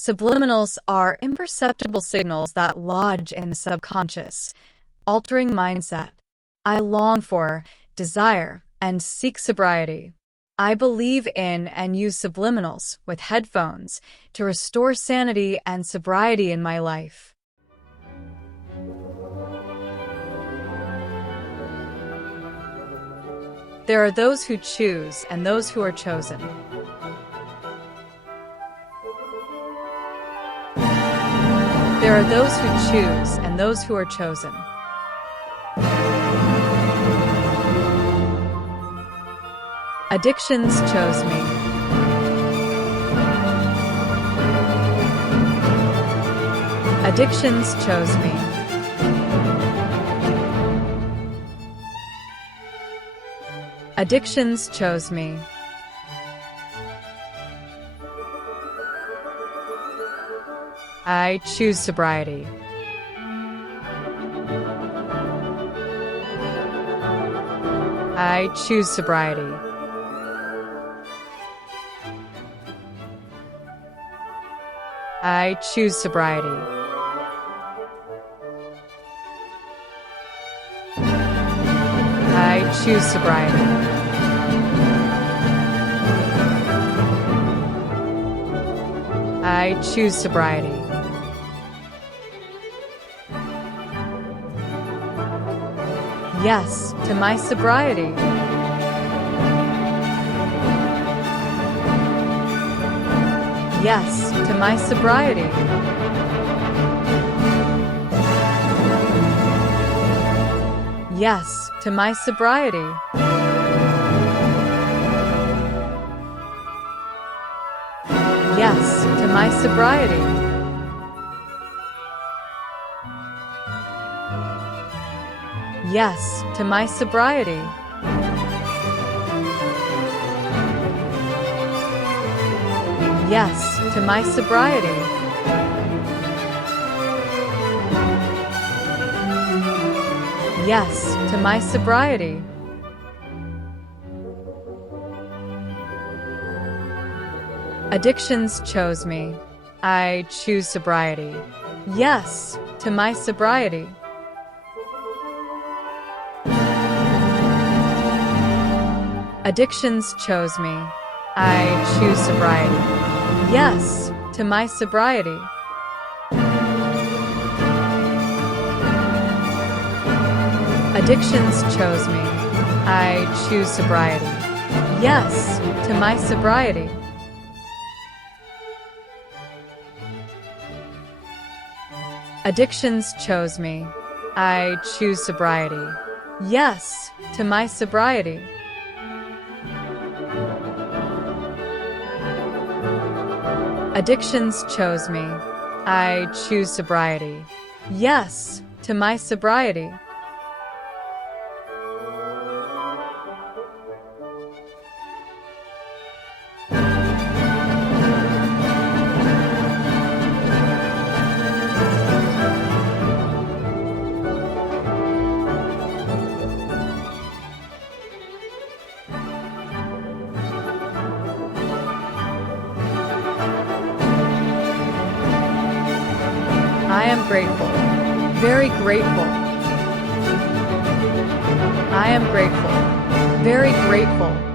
Subliminals are imperceptible signals that lodge in the subconscious, altering mindset. I long for, desire, and seek sobriety. I believe in and use subliminals with headphones to restore sanity and sobriety in my life. There are those who choose and those who are chosen. There are those who choose and those who are chosen. Addictions chose me. Addictions chose me. Addictions chose me. I choose sobriety. I choose sobriety. I choose sobriety. I choose sobriety. I choose sobriety. Yes to my sobriety. Yes to my sobriety. Yes to my sobriety. Yes to my sobriety. Yes to my sobriety. Yes to my sobriety. Yes to my sobriety. Addictions chose me. I choose sobriety. Yes to my sobriety. Addictions chose me. I choose sobriety. Yes to my sobriety. Addictions chose me. I choose sobriety. Yes to my sobriety. Addictions chose me. I choose sobriety. Yes to my sobriety. Addictions chose me. I choose sobriety. Yes to my sobriety. I am grateful, very grateful. I am grateful, very grateful.